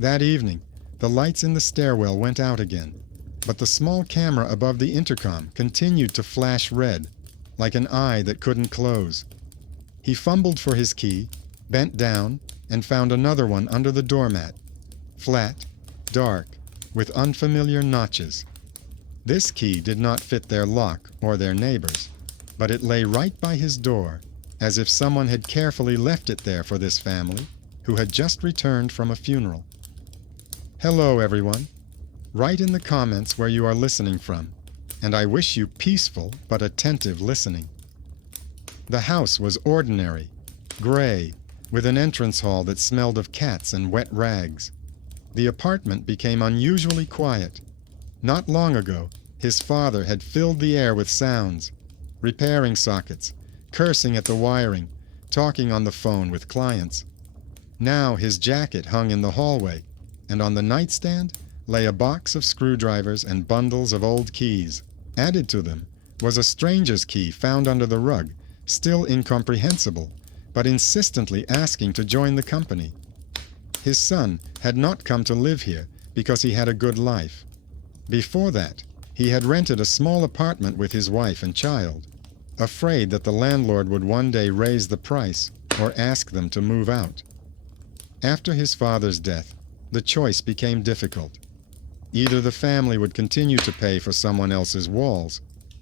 That evening, the lights in the stairwell went out again, but the small camera above the intercom continued to flash red, like an eye that couldn't close. He fumbled for his key, bent down, and found another one under the doormat. Flat, dark, with unfamiliar notches. This key did not fit their lock or their neighbor's, but it lay right by his door, as if someone had carefully left it there for this family, who had just returned from a funeral. Hello, everyone. Write in the comments where you are listening from, and I wish you peaceful but attentive listening. The house was ordinary, gray, with an entrance hall that smelled of cats and wet rags. The apartment became unusually quiet. Not long ago, his father had filled the air with sounds, repairing sockets, cursing at the wiring, talking on the phone with clients. Now his jacket hung in the hallway, and on the nightstand lay a box of screwdrivers and bundles of old keys. Added to them was a stranger's key found under the rug, still incomprehensible, but insistently asking to join the company. His son had not come to live here because he had a good life. Before that, he had rented a small apartment with his wife and child, afraid that the landlord would one day raise the price or ask them to move out. After his father's death, the choice became difficult. Either the family would continue to pay for someone else's walls,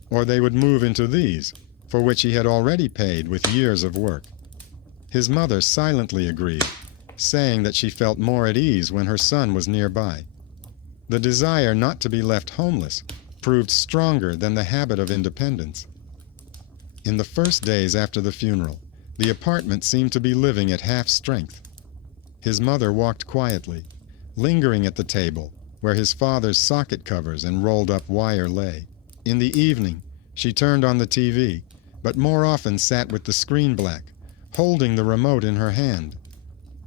or they would move into these, for which he had already paid with years of work. His mother silently agreed, saying that she felt more at ease when her son was nearby. The desire not to be left homeless proved stronger than the habit of independence. In the first days after the funeral, the apartment seemed to be living at half strength. His mother walked quietly, lingering at the table where his father's socket covers and rolled-up wire lay. In the evening, she turned on the TV, but more often sat with the screen black, holding the remote in her hand.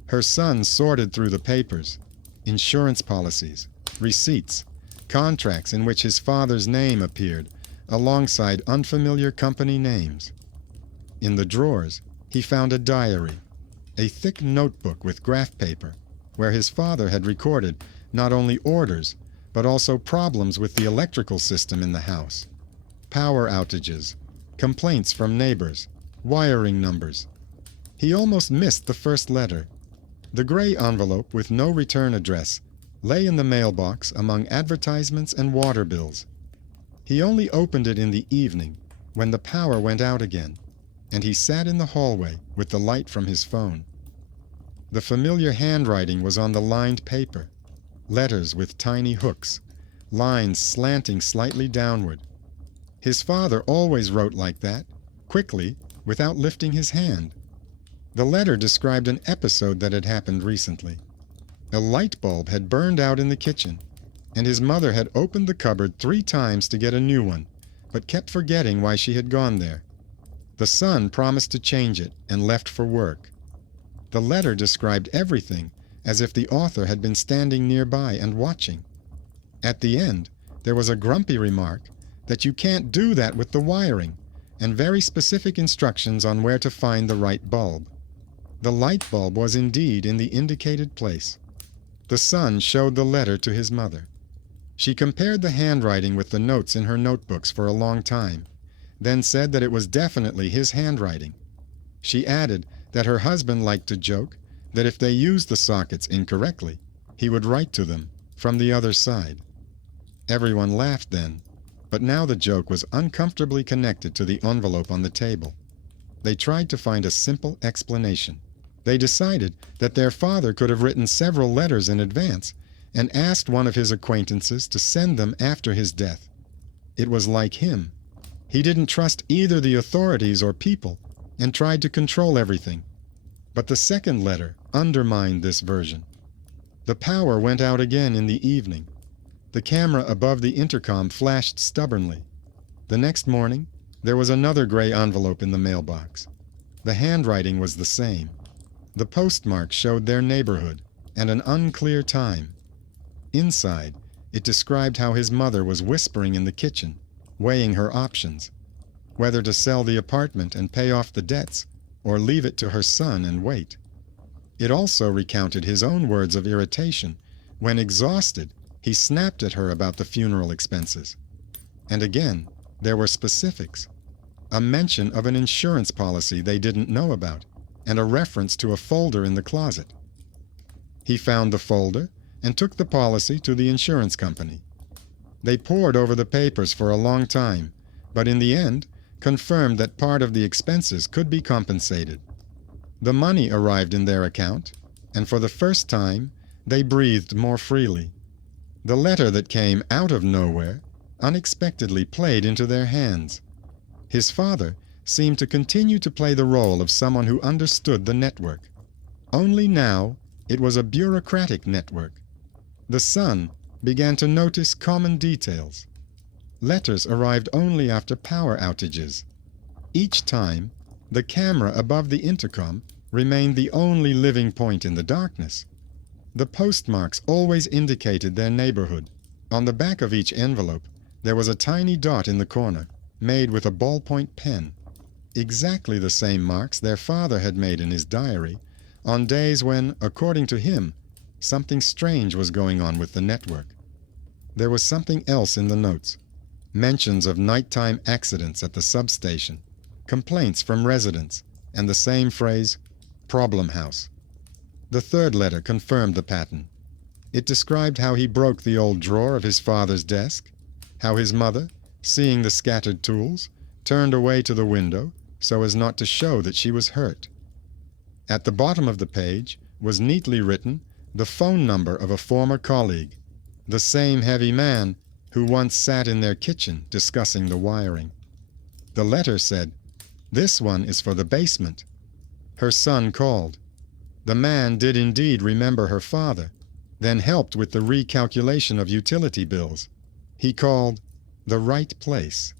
Her son sorted through the papers, insurance policies, receipts, contracts in which his father's name appeared, alongside unfamiliar company names. In the drawers, he found a diary, a thick notebook with graph paper, where his father had recorded not only orders, but also problems with the electrical system in the house, power outages, complaints from neighbors, wiring numbers. He almost missed the first letter. The gray envelope with no return address lay in the mailbox among advertisements and water bills. He only opened it in the evening, when the power went out again, and he sat in the hallway with the light from his phone. The familiar handwriting was on the lined paper, letters with tiny hooks, lines slanting slightly downward. His father always wrote like that, quickly, without lifting his hand. The letter described an episode that had happened recently. A light bulb had burned out in the kitchen, and his mother had opened the cupboard 3 times to get a new one, but kept forgetting why she had gone there. The son promised to change it and left for work. The letter described everything as if the author had been standing nearby and watching. At the end, there was a grumpy remark that you can't do that with the wiring, and very specific instructions on where to find the right bulb. The light bulb was indeed in the indicated place. The son showed the letter to his mother. She compared the handwriting with the notes in her notebooks for a long time, then said that it was definitely his handwriting. She added that her husband liked to joke that if they used the sockets incorrectly, he would write to them from the other side. Everyone laughed then, but now the joke was uncomfortably connected to the envelope on the table. They tried to find a simple explanation. They decided that their father could have written several letters in advance and asked one of his acquaintances to send them after his death. It was like him. He didn't trust either the authorities or people and tried to control everything. But the second letter undermined this version. The power went out again in the evening. The camera above the intercom flashed stubbornly. The next morning, there was another gray envelope in the mailbox. The handwriting was the same. The postmark showed their neighborhood and an unclear time. Inside, it described how his mother was whispering in the kitchen, weighing her options, whether to sell the apartment and pay off the debts, or leave it to her son and wait. It also recounted his own words of irritation when, exhausted, he snapped at her about the funeral expenses. And again, there were specifics. A mention of an insurance policy they didn't know about, and a reference to a folder in the closet. He found the folder and took the policy to the insurance company. They pored over the papers for a long time, but in the end confirmed that part of the expenses could be compensated. The money arrived in their account, and for the first time they breathed more freely. The letter that came out of nowhere unexpectedly played into their hands. His father seemed to continue to play the role of someone who understood the network. Only now it was a bureaucratic network. The son began to notice common details. Letters arrived only after power outages. Each time, the camera above the intercom remained the only living point in the darkness. The postmarks always indicated their neighborhood. On the back of each envelope, there was a tiny dot in the corner, made with a ballpoint pen. Exactly the same marks their father had made in his diary on days when, according to him, something strange was going on with the network. There was something else in the notes. Mentions of nighttime accidents at the substation, complaints from residents, and the same phrase, problem house. The third letter confirmed the pattern. It described how he broke the old drawer of his father's desk, how his mother, seeing the scattered tools, turned away to the window so as not to show that she was hurt. At the bottom of the page was neatly written the phone number of a former colleague, the same heavy man who once sat in their kitchen discussing the wiring. The letter said, "This one is for the basement." Her son called. The man did indeed remember her father, then helped with the recalculation of utility bills. He called the right place.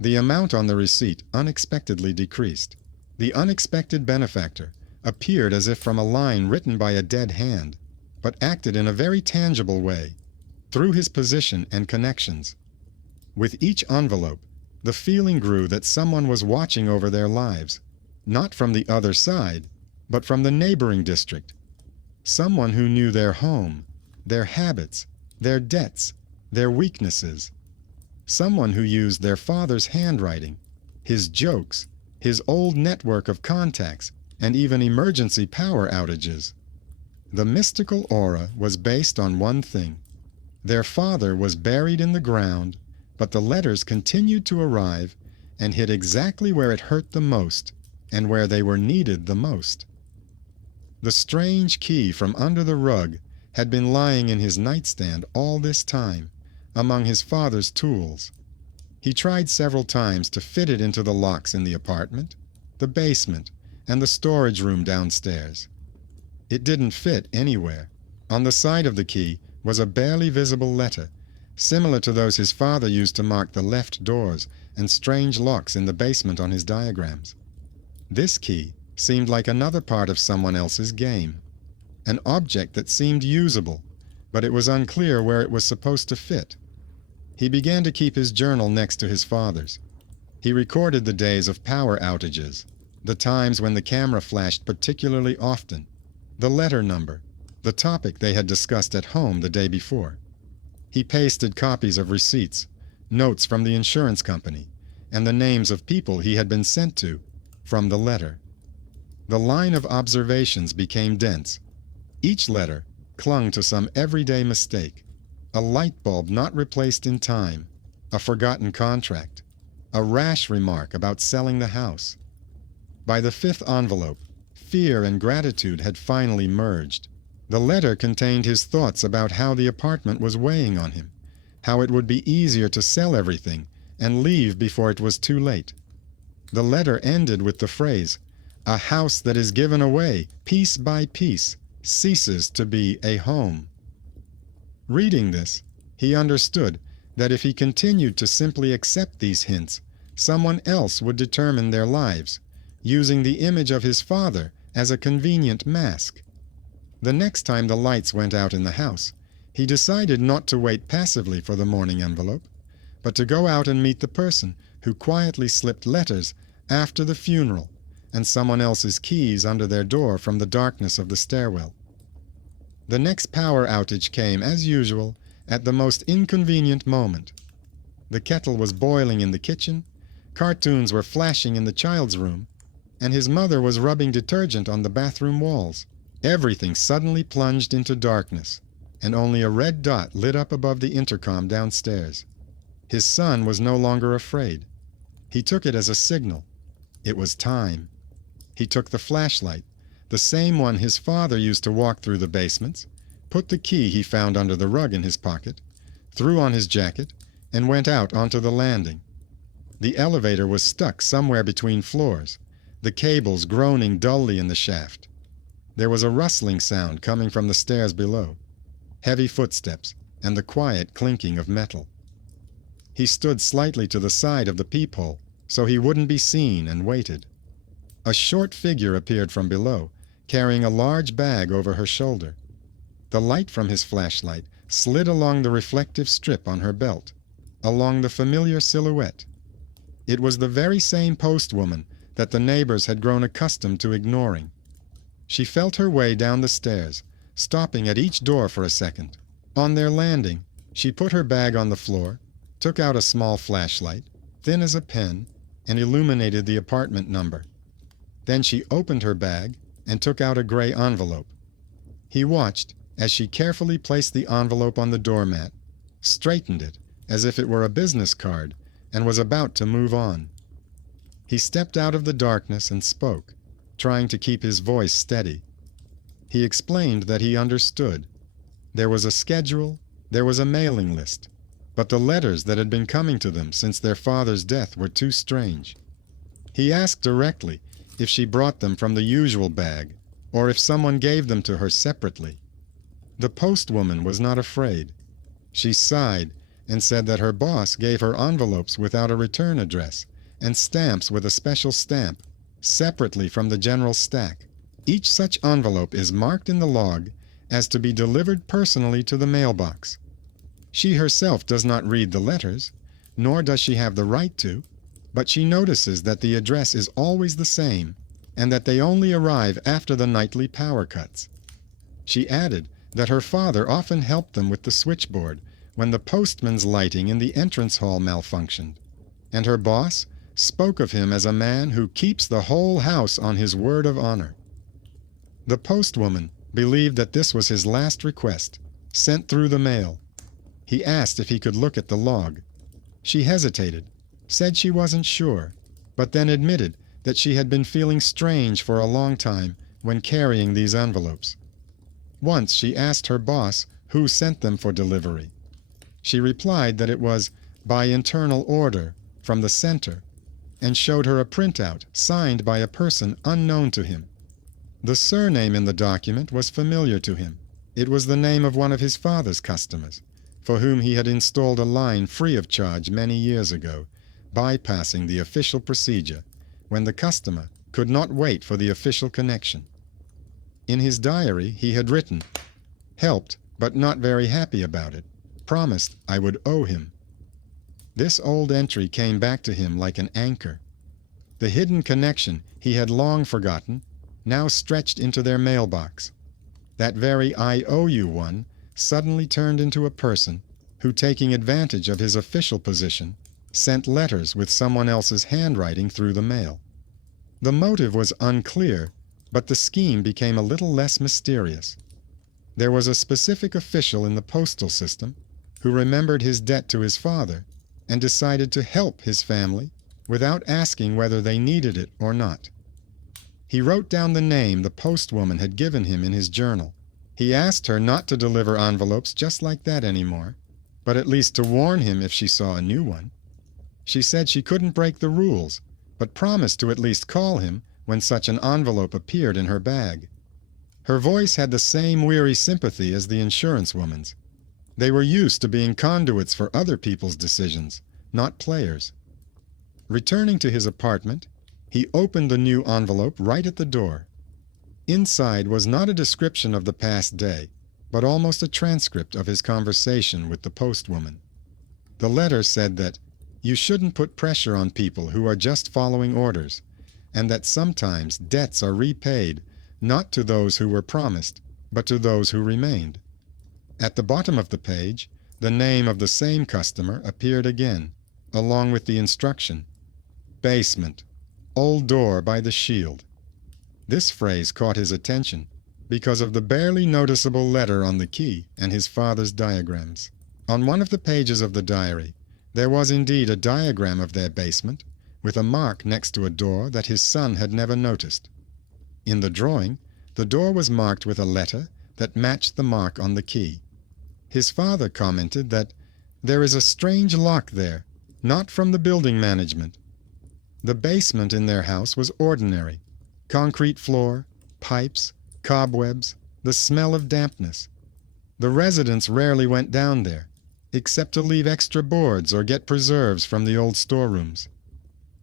The amount on the receipt unexpectedly decreased. The unexpected benefactor appeared as if from a line written by a dead hand, but acted in a very tangible way, through his position and connections. With each envelope, the feeling grew that someone was watching over their lives, not from the other side, but from the neighboring district. Someone who knew their home, their habits, their debts, their weaknesses. Someone who used their father's handwriting, his jokes, his old network of contacts, and even emergency power outages. The mystical aura was based on one thing. Their father was buried in the ground, but the letters continued to arrive and hit exactly where it hurt the most and where they were needed the most. The strange key from under the rug had been lying in his nightstand all this time, among his father's tools. He tried several times to fit it into the locks in the apartment, the basement, and the storage room downstairs. It didn't fit anywhere. On the side of the key was a barely visible letter, similar to those his father used to mark the left doors and strange locks in the basement on his diagrams. This key seemed like another part of someone else's game, an object that seemed usable, but it was unclear where it was supposed to fit. He began to keep his journal next to his father's. He recorded the days of power outages, the times when the camera flashed particularly often, the letter number, the topic they had discussed at home the day before. He pasted copies of receipts, notes from the insurance company, and the names of people he had been sent to from the letter. The line of observations became dense. Each letter clung to some everyday mistake, a light bulb not replaced in time, a forgotten contract, a rash remark about selling the house. By the fifth envelope, fear and gratitude had finally merged. The letter contained his thoughts about how the apartment was weighing on him, how it would be easier to sell everything and leave before it was too late. The letter ended with the phrase, "A house that is given away, piece by piece, ceases to be a home." Reading this, he understood that if he continued to simply accept these hints, someone else would determine their lives, using the image of his father as a convenient mask. The next time the lights went out in the house, he decided not to wait passively for the morning envelope, but to go out and meet the person who quietly slipped letters after the funeral and someone else's keys under their door from the darkness of the stairwell. The next power outage came, as usual, at the most inconvenient moment. The kettle was boiling in the kitchen, cartoons were flashing in the child's room, and his mother was rubbing detergent on the bathroom walls. Everything suddenly plunged into darkness, and only a red dot lit up above the intercom downstairs. His son was no longer afraid. He took it as a signal. It was time. He took the flashlight, the same one his father used to walk through the basements, put the key he found under the rug in his pocket, threw on his jacket, and went out onto the landing. The elevator was stuck somewhere between floors, the cables groaning dully in the shaft. There was a rustling sound coming from the stairs below, heavy footsteps, and the quiet clinking of metal. He stood slightly to the side of the peephole so he wouldn't be seen, and waited. A short figure appeared from below, carrying a large bag over her shoulder. The light from his flashlight slid along the reflective strip on her belt, along the familiar silhouette. It was the very same postwoman that the neighbors had grown accustomed to ignoring. She felt her way down the stairs, stopping at each door for a second. On their landing, she put her bag on the floor, took out a small flashlight, thin as a pen, and illuminated the apartment number. Then she opened her bag and took out a gray envelope. He watched as she carefully placed the envelope on the doormat, straightened it as if it were a business card, and was about to move on. He stepped out of the darkness and spoke, trying to keep his voice steady. He explained that he understood. There was a schedule, there was a mailing list, but the letters that had been coming to them since their father's death were too strange. He asked directly if she brought them from the usual bag, or if someone gave them to her separately. The postwoman was not afraid. She sighed and said that her boss gave her envelopes without a return address, and stamps with a special stamp, separately from the general stack. Each such envelope is marked in the log as to be delivered personally to the mailbox. She herself does not read the letters, nor does she have the right to, but she notices that the address is always the same, and that they only arrive after the nightly power cuts. She added that her father often helped them with the switchboard when the postman's lighting in the entrance hall malfunctioned, and her boss spoke of him as a man who keeps the whole house on his word of honor. The postwoman believed that this was his last request, sent through the mail. He asked if he could look at the log. She hesitated, said she wasn't sure, but then admitted that she had been feeling strange for a long time when carrying these envelopes. Once she asked her boss who sent them for delivery. She replied that it was by internal order from the center, and showed her a printout signed by a person unknown to him. The surname in the document was familiar to him. It was the name of one of his father's customers, for whom he had installed a line free of charge many years ago, bypassing the official procedure when the customer could not wait for the official connection. In his diary he had written, "Helped, but not very happy about it. Promised I would owe him." This old entry came back to him like an anchor. The hidden connection he had long forgotten now stretched into their mailbox. That very "I owe you" one suddenly turned into a person who, taking advantage of his official position, sent letters with someone else's handwriting through the mail. The motive was unclear, but the scheme became a little less mysterious. There was a specific official in the postal system who remembered his debt to his father and decided to help his family without asking whether they needed it or not. He wrote down the name the postwoman had given him in his journal. He asked her not to deliver envelopes just like that anymore, but at least to warn him if she saw a new one. She said she couldn't break the rules, but promised to at least call him when such an envelope appeared in her bag. Her voice had the same weary sympathy as the insurance woman's. They were used to being conduits for other people's decisions, not players. Returning to his apartment, he opened the new envelope right at the door. Inside was not a description of the past day, but almost a transcript of his conversation with the postwoman. The letter said that you shouldn't put pressure on people who are just following orders. and that sometimes debts are repaid not to those who were promised, but to those who remained. At the bottom of the page, the name of the same customer appeared again, along with the instruction, "Basement, old door by the shield." This phrase caught his attention because of the barely noticeable letter on the key and his father's diagrams. On one of the pages of the diary, there was indeed a diagram of their basement, with a mark next to a door that his son had never noticed. In the drawing, the door was marked with a letter that matched the mark on the key. His father commented that there is a strange lock there, not from the building management. The basement in their house was ordinary: concrete floor, pipes, cobwebs, the smell of dampness. The residents rarely went down there, except to leave extra boards or get preserves from the old storerooms.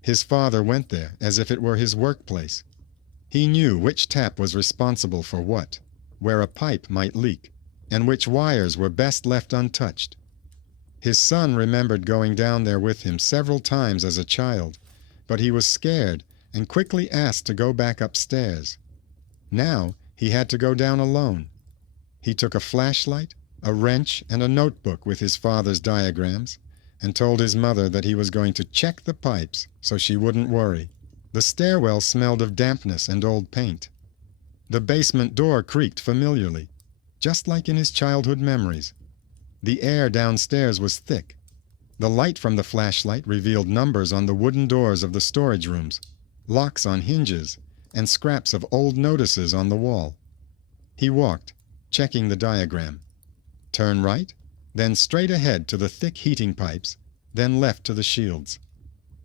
His father went there as if it were his workplace. He knew which tap was responsible for what, where a pipe might leak, and which wires were best left untouched. His son remembered going down there with him several times as a child, but he was scared and quickly asked to go back upstairs. Now he had to go down alone. He took a flashlight, a wrench, and a notebook with his father's diagrams, and told his mother that he was going to check the pipes so she wouldn't worry. The stairwell smelled of dampness and old paint. The basement door creaked familiarly, just like in his childhood memories. The air downstairs was thick. The light from the flashlight revealed numbers on the wooden doors of the storage rooms, locks on hinges, and scraps of old notices on the wall. He walked, checking the diagram. Turn right, then straight ahead to the thick heating pipes, then left to the shields.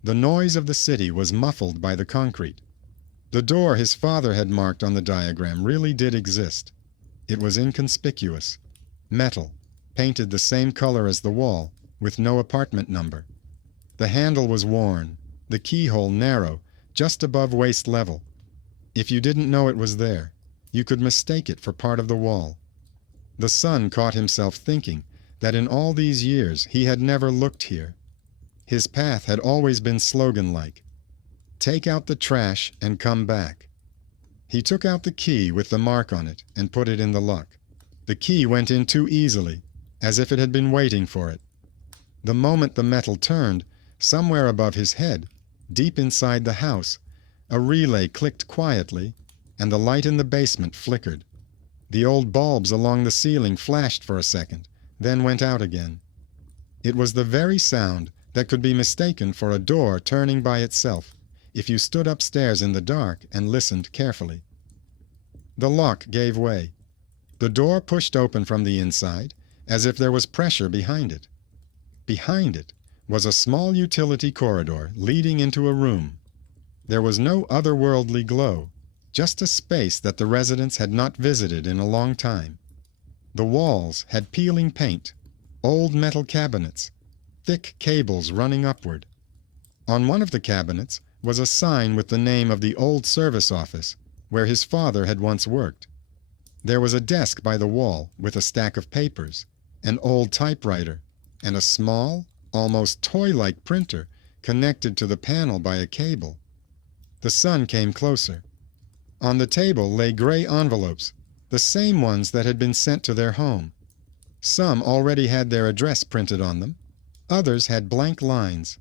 The noise of the city was muffled by the concrete. The door his father had marked on the diagram really did exist. It was inconspicuous. Metal, painted the same color as the wall, with no apartment number. The handle was worn, the keyhole narrow, just above waist level. If you didn't know it was there, you could mistake it for part of the wall. The son caught himself thinking that in all these years he had never looked here. His path had always been slogan-like: "Take out the trash and come back." He took out the key with the mark on it and put it in the lock. The key went in too easily, as if it had been waiting for it. The moment the metal turned, somewhere above his head, deep inside the house, a relay clicked quietly, and the light in the basement flickered. The old bulbs along the ceiling flashed for a second, then went out again. It was the very sound that could be mistaken for a door turning by itself if you stood upstairs in the dark and listened carefully. The lock gave way. The door pushed open from the inside, as if there was pressure behind it. Behind it was a small utility corridor leading into a room. There was no otherworldly glow, just a space that the residents had not visited in a long time. The walls had peeling paint, old metal cabinets, thick cables running upward. On one of the cabinets was a sign with the name of the old service office, where his father had once worked. There was a desk by the wall with a stack of papers, an old typewriter, and a small, almost toy-like printer connected to the panel by a cable. The son came closer. On the table lay gray envelopes, the same ones that had been sent to their home. Some already had their address printed on them, others had blank lines.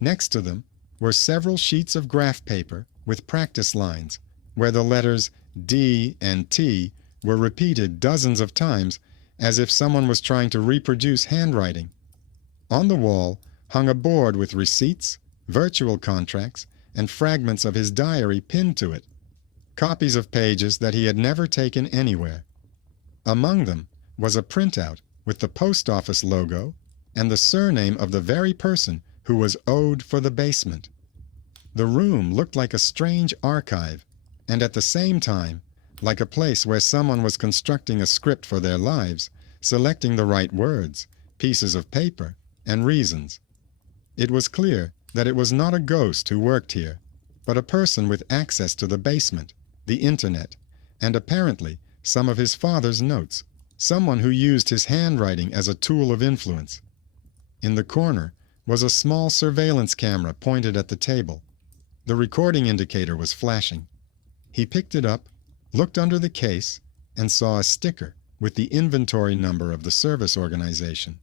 Next to them were several sheets of graph paper with practice lines, where the letters D and T were repeated dozens of times, as if someone was trying to reproduce handwriting. On the wall hung a board with receipts, virtual contracts, and fragments of his diary pinned to it, copies of pages that he had never taken anywhere. Among them was a printout with the post office logo and the surname of the very person who was owed for the basement. The room looked like a strange archive, and at the same time like a place where someone was constructing a script for their lives, selecting the right words, pieces of paper, and reasons. It was clear that it was not a ghost who worked here, but a person with access to the basement, the internet, and apparently some of his father's notes, someone who used his handwriting as a tool of influence. In the corner was a small surveillance camera pointed at the table. The recording indicator was flashing. He picked it up, looked under the case, and saw a sticker with the inventory number of the service organization.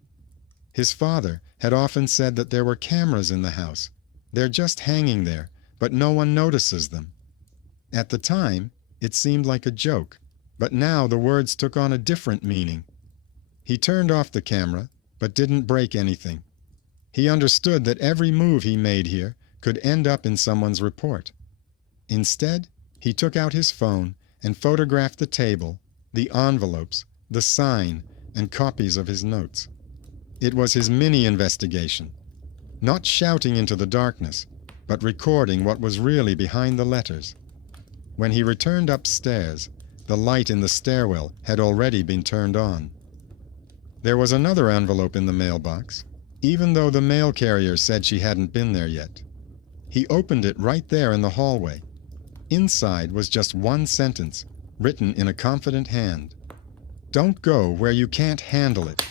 His father had often said that there were cameras in the house. They're just hanging there, but no one notices them. At the time, it seemed like a joke, but now the words took on a different meaning. He turned off the camera, but didn't break anything. He understood that every move he made here could end up in someone's report. Instead, he took out his phone and photographed the table, the envelopes, the sign, and copies of his notes. It was his mini-investigation, not shouting into the darkness, but recording what was really behind the letters. When he returned upstairs, the light in the stairwell had already been turned on. There was another envelope in the mailbox, even though the mail carrier said she hadn't been there yet. He opened it right there in the hallway. Inside was just one sentence, written in a confident hand. "Don't go where you can't handle it."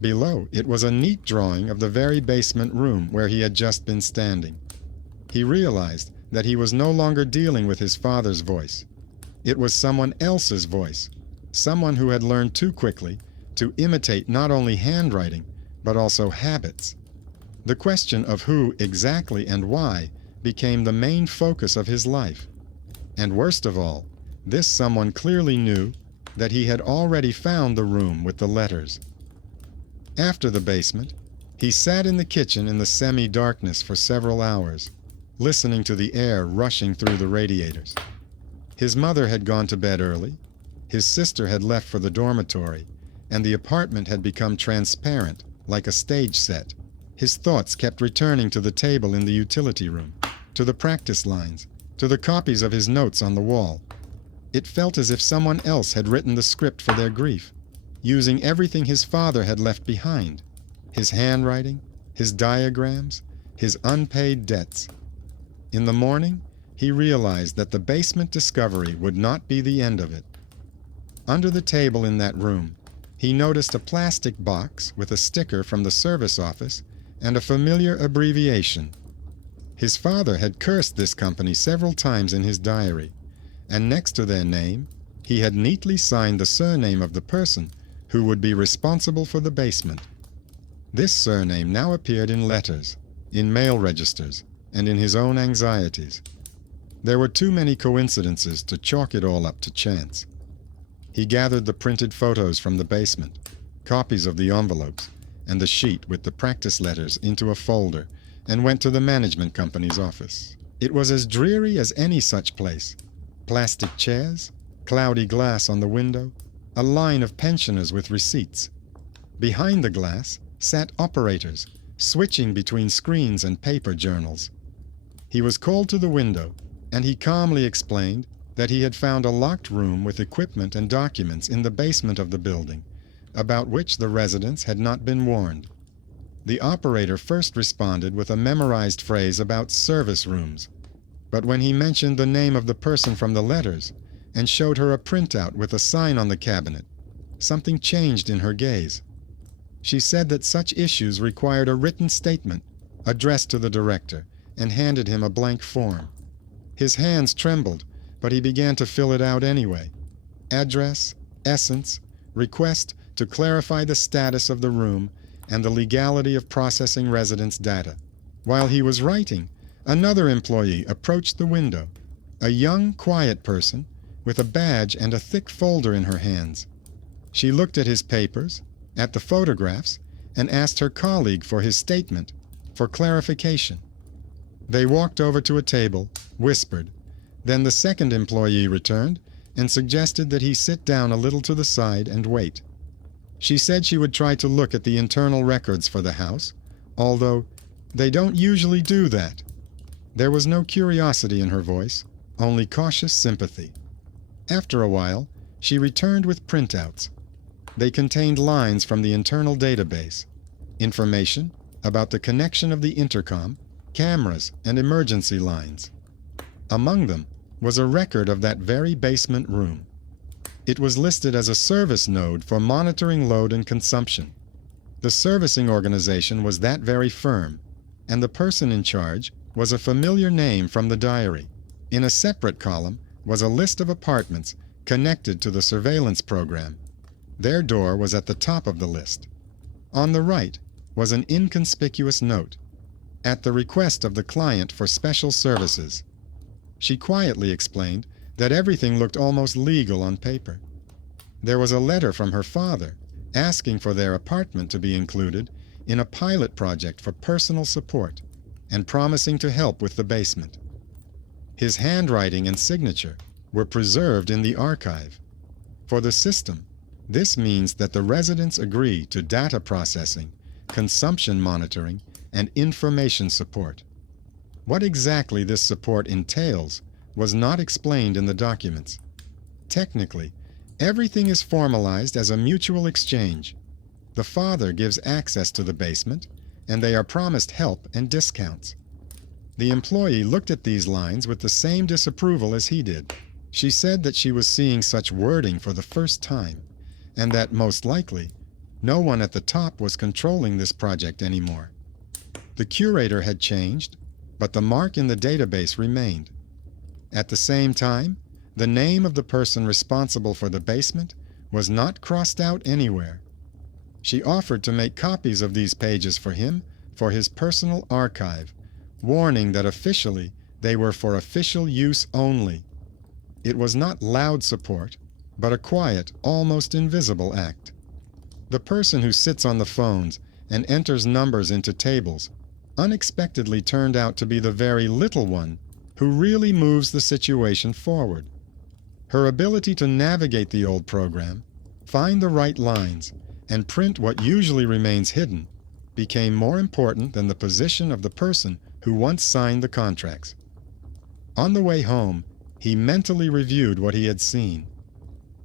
Below it was a neat drawing of the very basement room where he had just been standing. He realized that he was no longer dealing with his father's voice. It was someone else's voice, someone who had learned too quickly to imitate not only handwriting, but also habits. The question of who exactly and why became the main focus of his life. And worst of all, this someone clearly knew that he had already found the room with the letters. After the basement, he sat in the kitchen in the semi-darkness for several hours, listening to the air rushing through the radiators. His mother had gone to bed early, his sister had left for the dormitory, and the apartment had become transparent, like a stage set. His thoughts kept returning to the table in the utility room, to the practice lines, to the copies of his notes on the wall. It felt as if someone else had written the script for their grief, using everything his father had left behind: his handwriting, his diagrams, his unpaid debts. In the morning, he realized that the basement discovery would not be the end of it. Under the table in that room, he noticed a plastic box with a sticker from the service office and a familiar abbreviation. His father had cursed this company several times in his diary, and next to their name, he had neatly signed the surname of the person who would be responsible for the basement. This surname now appeared in letters, in mail registers, and in his own anxieties. There were too many coincidences to chalk it all up to chance. He gathered the printed photos from the basement, copies of the envelopes, and the sheet with the practice letters into a folder, and went to the management company's office. It was as dreary as any such place. Plastic chairs, cloudy glass on the window, a line of pensioners with receipts. Behind the glass sat operators, switching between screens and paper journals. He was called to the window, and he calmly explained that he had found a locked room with equipment and documents in the basement of the building, about which the residents had not been warned. The operator first responded with a memorized phrase about service rooms, but when he mentioned the name of the person from the letters and showed her a printout with a sign on the cabinet, something changed in her gaze. She said that such issues required a written statement addressed to the director, and handed him a blank form. His hands trembled, but he began to fill it out anyway. Address, essence, request to clarify the status of the room and the legality of processing residents' data. While he was writing, another employee approached the window, a young, quiet person with a badge and a thick folder in her hands. She looked at his papers, at the photographs, and asked her colleague for his statement, for clarification. They walked over to a table, whispered. Then the second employee returned and suggested that he sit down a little to the side and wait. She said she would try to look at the internal records for the house, although they don't usually do that. There was no curiosity in her voice, only cautious sympathy. After a while, she returned with printouts. They contained lines from the internal database, information about the connection of the intercom, cameras, and emergency lines. Among them was a record of that very basement room. It was listed as a service node for monitoring load and consumption. The servicing organization was that very firm, and the person in charge was a familiar name from the diary. In a separate column was a list of apartments connected to the surveillance program. Their door was at the top of the list. On the right was an inconspicuous note, "At the request of the client for special services." She quietly explained that everything looked almost legal on paper. There was a letter from her father asking for their apartment to be included in a pilot project for personal support and promising to help with the basement. His handwriting and signature were preserved in the archive. For the system, this means that the residents agree to data processing, consumption monitoring, and information support. What exactly this support entails was not explained in the documents. Technically, everything is formalized as a mutual exchange. The father gives access to the basement, and they are promised help and discounts. The employee looked at these lines with the same disapproval as he did. She said that she was seeing such wording for the first time, and that, most likely, no one at the top was controlling this project anymore. The curator had changed, but the mark in the database remained. At the same time, the name of the person responsible for the basement was not crossed out anywhere. She offered to make copies of these pages for him for his personal archive, warning that officially they were for official use only. It was not loud support, but a quiet, almost invisible act. The person who sits on the phones and enters numbers into tables unexpectedly turned out to be the very little one who really moves the situation forward. Her ability to navigate the old program, find the right lines, and print what usually remains hidden became more important than the position of the person who once signed the contracts. On the way home, he mentally reviewed what he had seen.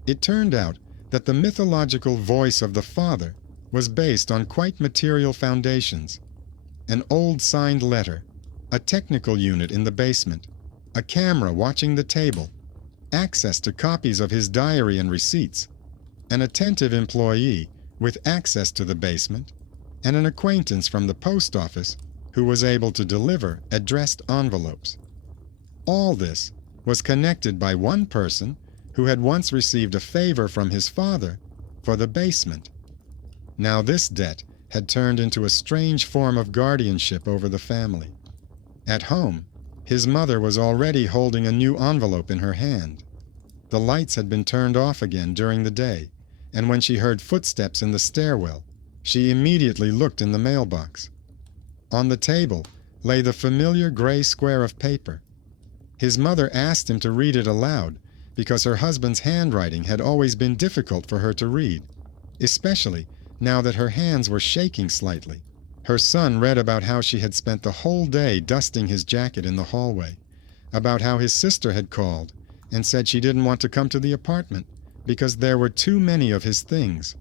It turned out that the mythological voice of the father was based on quite material foundations. An old signed letter, a technical unit in the basement, a camera watching the table, access to copies of his diary and receipts, an attentive employee with access to the basement, and an acquaintance from the post office who was able to deliver addressed envelopes. All this was connected by one person who had once received a favor from his father for the basement. Now this debt had turned into a strange form of guardianship over the family. At home, his mother was already holding a new envelope in her hand. The lights had been turned off again during the day, and when she heard footsteps in the stairwell, she immediately looked in the mailbox. On the table lay the familiar gray square of paper. His mother asked him to read it aloud because her husband's handwriting had always been difficult for her to read, especially now that her hands were shaking slightly. Her son read about how she had spent the whole day dusting his jacket in the hallway, about how his sister had called and said she didn't want to come to the apartment because there were too many of his things.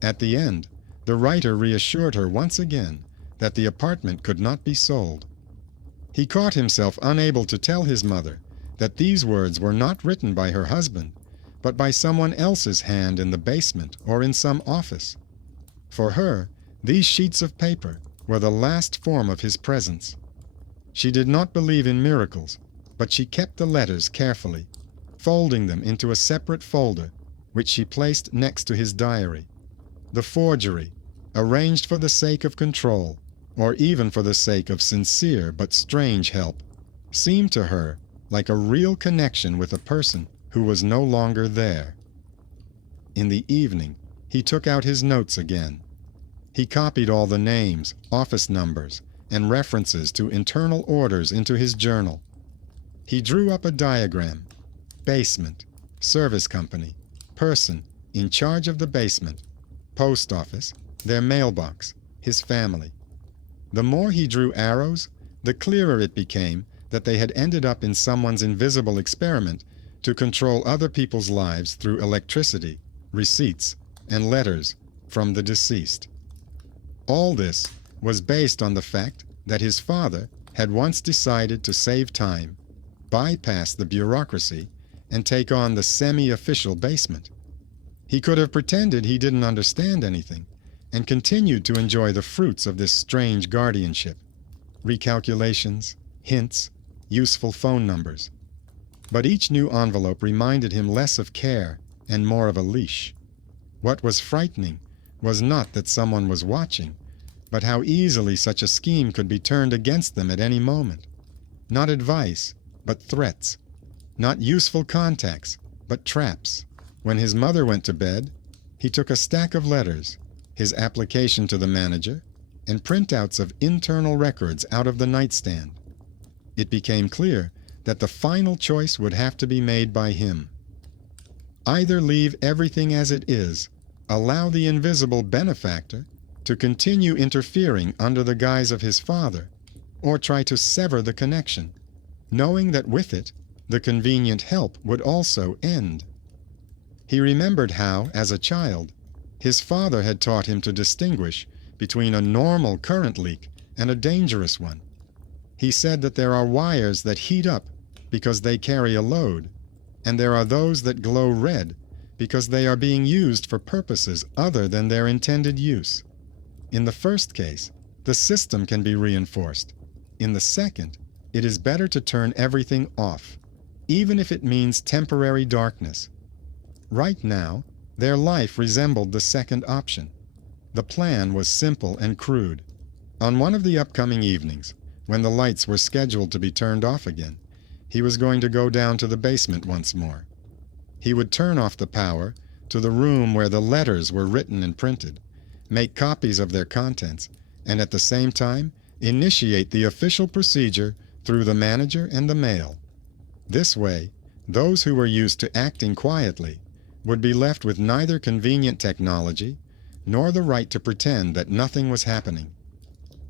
At the end, the writer reassured her once again that the apartment could not be sold. He caught himself unable to tell his mother that these words were not written by her husband, but by someone else's hand in the basement or in some office. For her, these sheets of paper were the last form of his presence. She did not believe in miracles, but she kept the letters carefully, folding them into a separate folder, which she placed next to his diary. The forgery, arranged for the sake of control, or even for the sake of sincere but strange help, seemed to her like a real connection with a person who was no longer there. In the evening, he took out his notes again. He copied all the names, office numbers, and references to internal orders into his journal. He drew up a diagram: basement, service company, person in charge of the basement, post office, their mailbox, his family. The more he drew arrows, the clearer it became that they had ended up in someone's invisible experiment to control other people's lives through electricity, receipts, and letters from the deceased. All this was based on the fact that his father had once decided to save time, bypass the bureaucracy, and take on the semi-official basement. He could have pretended he didn't understand anything and continued to enjoy the fruits of this strange guardianship: recalculations, hints, useful phone numbers. But each new envelope reminded him less of care and more of a leash. What was frightening was not that someone was watching, but how easily such a scheme could be turned against them at any moment. Not advice, but threats. Not useful contacts, but traps. When his mother went to bed, he took a stack of letters, his application to the manager, and printouts of internal records out of the nightstand. It became clear that the final choice would have to be made by him. Either leave everything as it is, allow the invisible benefactor to continue interfering under the guise of his father, or try to sever the connection, knowing that with it, the convenient help would also end. He remembered how, as a child, his father had taught him to distinguish between a normal current leak and a dangerous one. He said that there are wires that heat up because they carry a load, and there are those that glow red because they are being used for purposes other than their intended use. In the first case, the system can be reinforced. In the second, it is better to turn everything off, even if it means temporary darkness. Right now, their life resembled the second option. The plan was simple and crude. On one of the upcoming evenings, when the lights were scheduled to be turned off again, he was going to go down to the basement once more. He would turn off the power to the room where the letters were written and printed, make copies of their contents, and at the same time initiate the official procedure through the manager and the mail. This way, those who were used to acting quietly would be left with neither convenient technology nor the right to pretend that nothing was happening.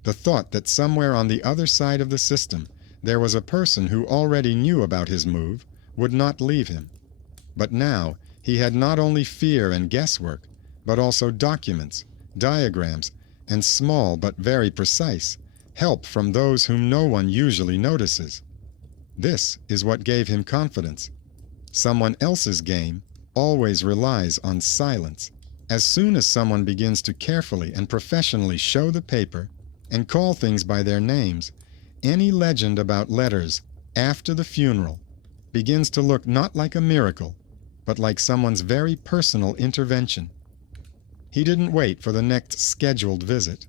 The thought that somewhere on the other side of the system there was a person who already knew about his move would not leave him. But now he had not only fear and guesswork, but also documents, diagrams, and small but very precise help from those whom no one usually notices. This is what gave him confidence. Someone else's game always relies on silence. As soon as someone begins to carefully and professionally show the paper and call things by their names, any legend about letters after the funeral begins to look not like a miracle, but like someone's very personal intervention. He didn't wait for the next scheduled visit.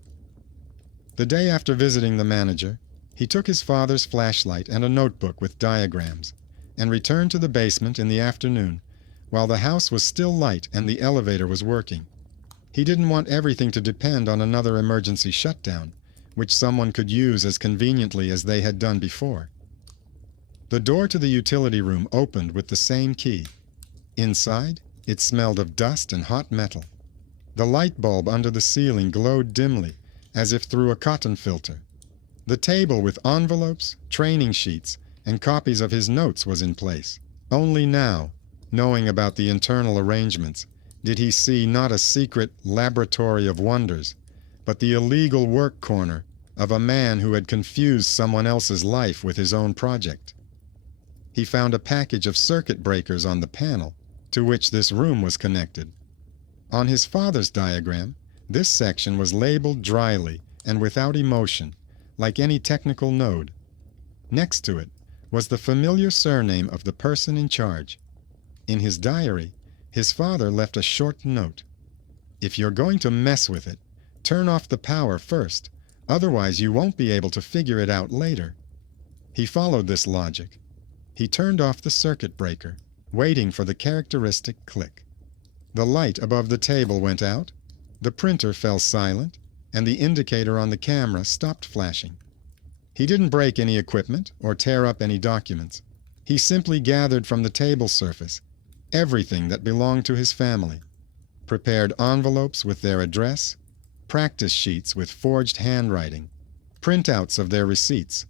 The day after visiting the manager, he took his father's flashlight and a notebook with diagrams, and returned to the basement in the afternoon, while the house was still light and the elevator was working. He didn't want everything to depend on another emergency shutdown, which someone could use as conveniently as they had done before. The door to the utility room opened with the same key. Inside, it smelled of dust and hot metal. The light bulb under the ceiling glowed dimly, as if through a cotton filter. The table with envelopes, training sheets, and copies of his notes was in place. Only now, knowing about the internal arrangements, did he see not a secret laboratory of wonders, but the illegal work corner of a man who had confused someone else's life with his own project. He found a package of circuit breakers on the panel to which this room was connected. On his father's diagram, this section was labeled dryly and without emotion, like any technical node. Next to it was the familiar surname of the person in charge. In his diary, his father left a short note. "If you're going to mess with it, turn off the power first, otherwise you won't be able to figure it out later." He followed this logic. He turned off the circuit breaker, waiting for the characteristic click. The light above the table went out, the printer fell silent, and the indicator on the camera stopped flashing. He didn't break any equipment or tear up any documents. He simply gathered from the table surface everything that belonged to his family, prepared envelopes with their address, practice sheets with forged handwriting, printouts of their receipts,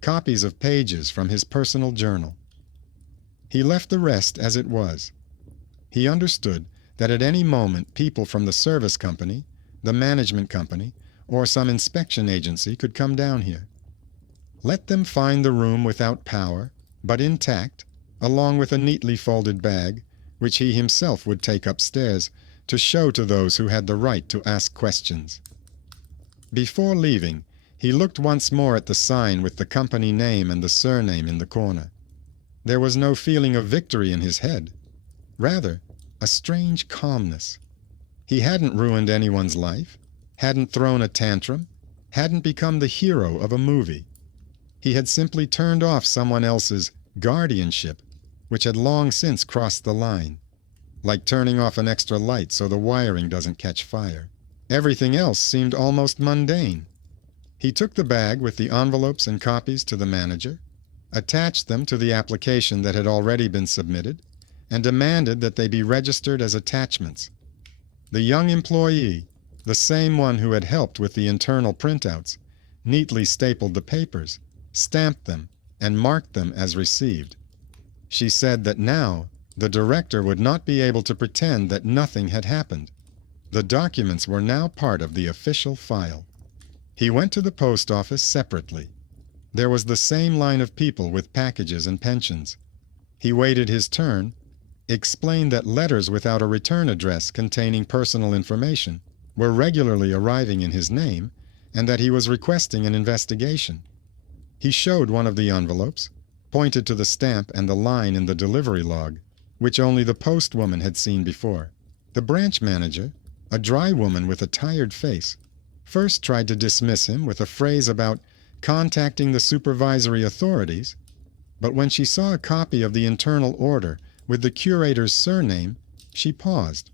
copies of pages from his personal journal. He left the rest as it was. He understood that at any moment people from the service company, the management company, or some inspection agency could come down here. Let them find the room without power, but intact, along with a neatly folded bag, which he himself would take upstairs to show to those who had the right to ask questions. Before leaving, He looked once more at the sign with the company name and the surname in the corner. There was no feeling of victory in his head. Rather, a strange calmness. He hadn't ruined anyone's life, hadn't thrown a tantrum, hadn't become the hero of a movie. He had simply turned off someone else's guardianship, which had long since crossed the line, like turning off an extra light so the wiring doesn't catch fire. Everything else seemed almost mundane. He took the bag with the envelopes and copies to the manager, attached them to the application that had already been submitted, and demanded that they be registered as attachments. The young employee, the same one who had helped with the internal printouts, neatly stapled the papers, stamped them, and marked them as received. She said that now the director would not be able to pretend that nothing had happened. The documents were now part of the official file. He went to the post office separately. There was the same line of people with packages and pensions. He waited his turn, explained that letters without a return address containing personal information were regularly arriving in his name, and that he was requesting an investigation. He showed one of the envelopes, pointed to the stamp and the line in the delivery log, which only the postwoman had seen before. The branch manager, a dry woman with a tired face, first tried to dismiss him with a phrase about contacting the supervisory authorities, but when she saw a copy of the internal order with the curator's surname, she paused.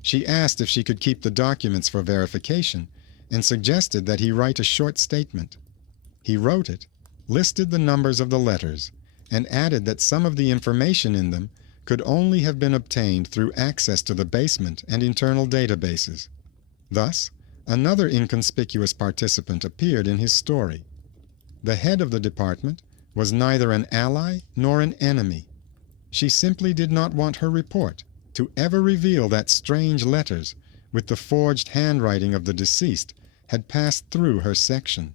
She asked if she could keep the documents for verification and suggested that he write a short statement. He wrote it, listed the numbers of the letters, and added that some of the information in them could only have been obtained through access to the basement and internal databases. Thus, another inconspicuous participant appeared in his story. The head of the department was neither an ally nor an enemy. She simply did not want her report to ever reveal that strange letters with the forged handwriting of the deceased had passed through her section.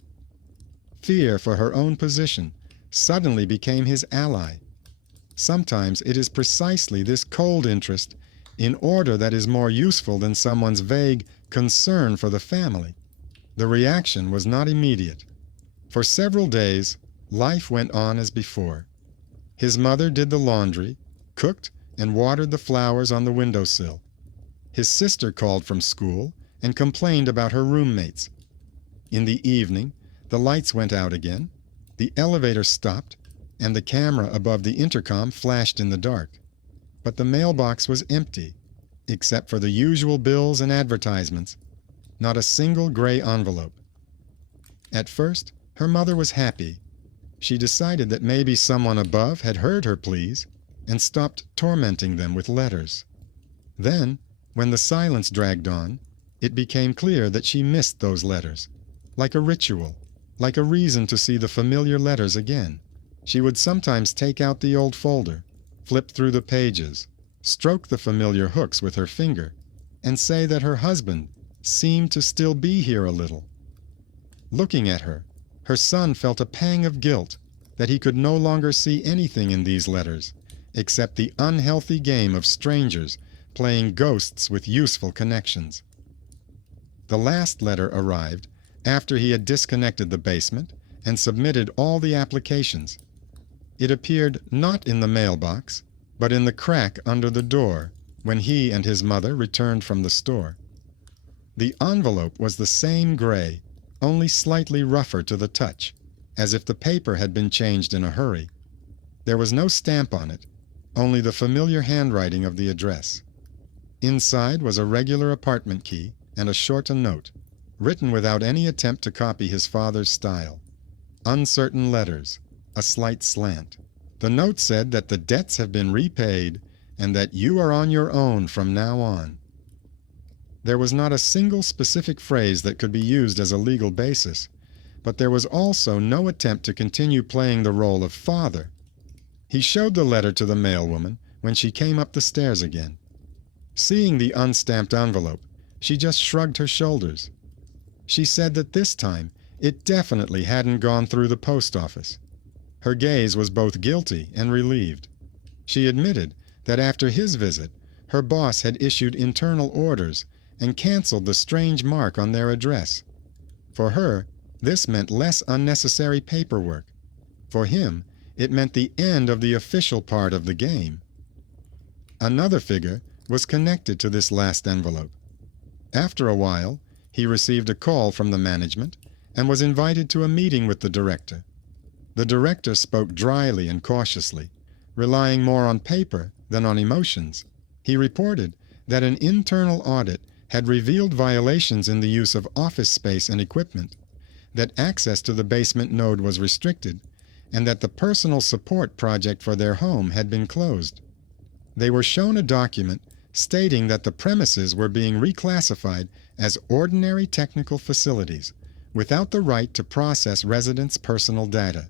Fear for her own position suddenly became his ally. Sometimes it is precisely this cold interest in order that is more useful than someone's vague concern for the family. The reaction was not immediate. For several days, life went on as before. His mother did the laundry, cooked, and watered the flowers on the windowsill. His sister called from school and complained about her roommates. In the evening, the lights went out again, the elevator stopped, and the camera above the intercom flashed in the dark. But the mailbox was empty, except for the usual bills and advertisements. Not a single gray envelope. At first, her mother was happy. She decided that maybe someone above had heard her pleas and stopped tormenting them with letters. Then, when the silence dragged on, it became clear that she missed those letters, like a ritual, like a reason to see the familiar letters again. She would sometimes take out the old folder, flip through the pages, stroke the familiar hooks with her finger, and say that her husband seemed to still be here a little. Looking at her, her son felt a pang of guilt that he could no longer see anything in these letters except the unhealthy game of strangers playing ghosts with useful connections. The last letter arrived after he had disconnected the basement and submitted all the applications. It appeared not in the mailbox, but in the crack under the door when he and his mother returned from the store. The envelope was the same gray, only slightly rougher to the touch, as if the paper had been changed in a hurry. There was no stamp on it, only the familiar handwriting of the address. Inside was a regular apartment key and a short note, written without any attempt to copy his father's style. Uncertain letters, a slight slant. The note said that the debts have been repaid and that you are on your own from now on. There was not a single specific phrase that could be used as a legal basis, but there was also no attempt to continue playing the role of father. He showed the letter to the mailwoman when she came up the stairs again. Seeing the unstamped envelope, she just shrugged her shoulders. She said that this time it definitely hadn't gone through the post office. Her gaze was both guilty and relieved. She admitted that after his visit, her boss had issued internal orders and canceled the strange mark on their address. For her, This meant less unnecessary paperwork. For him, it meant the end of the official part of the game. Another figure was connected to this last envelope. After a while, he received a call from the management and was invited to a meeting with the director. The director spoke dryly and cautiously, relying more on paper than on emotions. He reported that an internal audit had revealed violations in the use of office space and equipment, that access to the basement node was restricted, and that the personal support project for their home had been closed. They were shown a document stating that the premises were being reclassified as ordinary technical facilities without the right to process residents' personal data.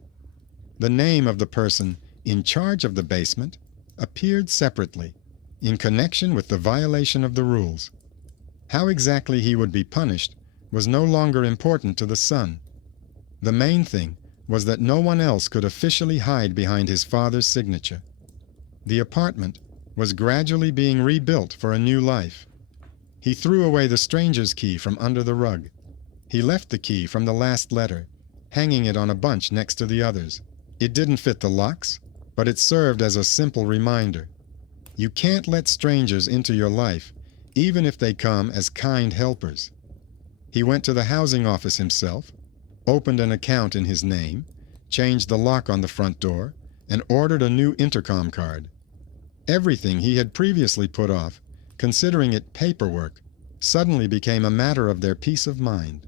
The name of the person in charge of the basement appeared separately, in connection with the violation of the rules. How exactly he would be punished was no longer important to the son. The main thing was that no one else could officially hide behind his father's signature. The apartment was gradually being rebuilt for a new life. He threw away the stranger's key from under the rug. He left the key from the last letter, hanging it on a bunch next to the others. It didn't fit the locks, but it served as a simple reminder. You can't let strangers into your life, even if they come as kind helpers. He went to the housing office himself, opened an account in his name, changed the lock on the front door, and ordered a new intercom card. Everything he had previously put off, considering it paperwork, suddenly became a matter of their peace of mind.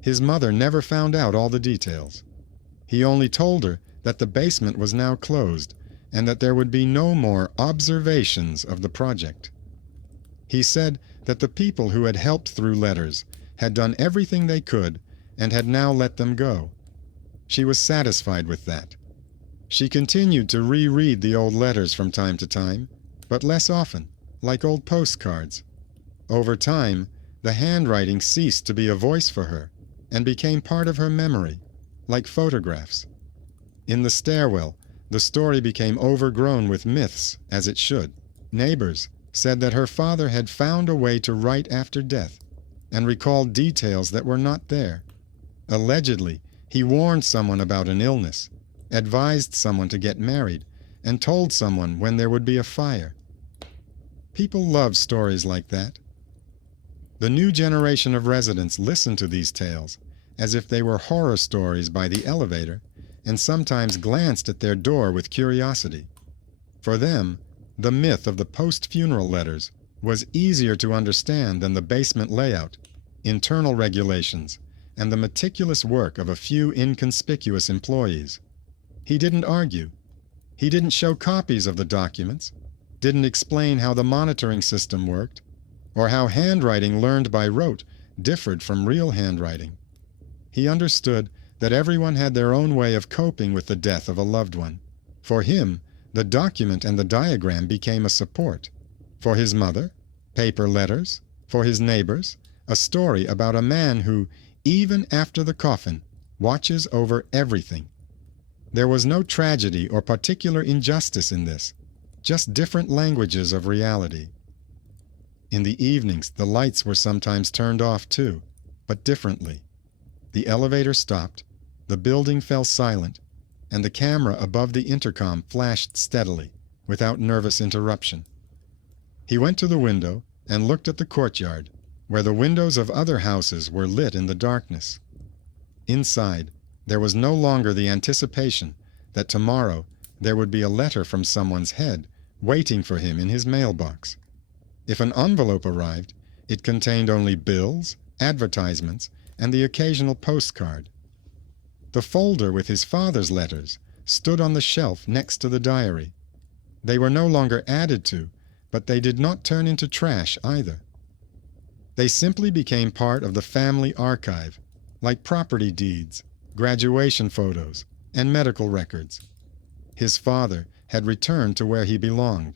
His mother never found out all the details. He only told her that the basement was now closed and that there would be no more observations of the project. He said that the people who had helped through letters had done everything they could and had now let them go. She was satisfied with that. She continued to reread the old letters from time to time, but less often, like old postcards. Over time, the handwriting ceased to be a voice for her and became part of her memory, like photographs. In the stairwell, the story became overgrown with myths, as it should. Neighbors said that her father had found a way to write after death and recalled details that were not there. Allegedly, he warned someone about an illness, advised someone to get married, and told someone when there would be a fire. People love stories like that. The new generation of residents listened to these tales as if they were horror stories by the elevator, and sometimes glanced at their door with curiosity. For them, the myth of the post-funeral letters was easier to understand than the basement layout, internal regulations, and the meticulous work of a few inconspicuous employees. He didn't argue. He didn't show copies of the documents, didn't explain how the monitoring system worked, or how handwriting learned by rote differed from real handwriting. He understood that everyone had their own way of coping with the death of a loved one. For him, the document and the diagram became a support. For his mother, paper letters. For his neighbors, a story about a man who, even after the coffin, watches over everything. There was no tragedy or particular injustice in this, just different languages of reality. In the evenings, the lights were sometimes turned off too, but differently. The elevator stopped, the building fell silent, and the camera above the intercom flashed steadily, without nervous interruption. He went to the window and looked at the courtyard, where the windows of other houses were lit in the darkness. Inside, there was no longer the anticipation that tomorrow there would be a letter from someone's head waiting for him in his mailbox. If an envelope arrived, it contained only bills, advertisements, and the occasional postcard. The folder with his father's letters stood on the shelf next to the diary. They were no longer added to, but they did not turn into trash either. They simply became part of the family archive, like property deeds, graduation photos, and medical records. His father had returned to where he belonged,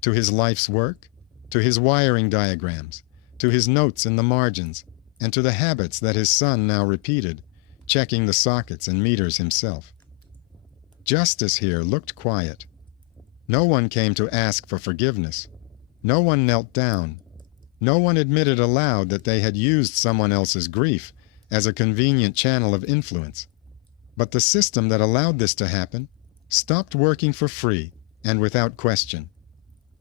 to his life's work, to his wiring diagrams, to his notes in the margins, and to the habits that his son now repeated, checking the sockets and meters himself. Justice here looked quiet. No one came to ask for forgiveness. No one knelt down. No one admitted aloud that they had used someone else's grief as a convenient channel of influence. But the system that allowed this to happen stopped working for free and without question.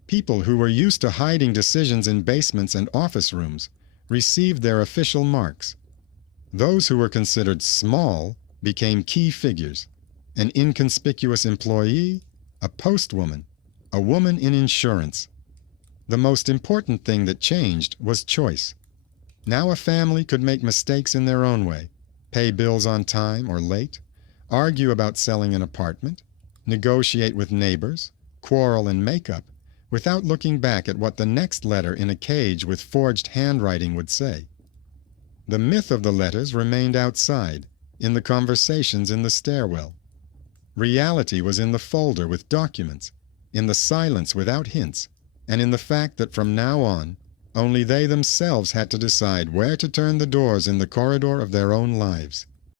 People who were used to hiding decisions in basements and office rooms received their official marks. Those who were considered small became key figures: an inconspicuous employee, a postwoman, a woman in insurance. The most important thing that changed was choice. Now a family could make mistakes in their own way, pay bills on time or late, argue about selling an apartment, negotiate with neighbors, quarrel and make up, without looking back at what the next letter in a cage with forged handwriting would say. The myth of the letters remained outside, in the conversations in the stairwell. Reality was in the folder with documents, in the silence without hints, and in the fact that from now on, only they themselves had to decide where to turn the doors in the corridor of their own lives.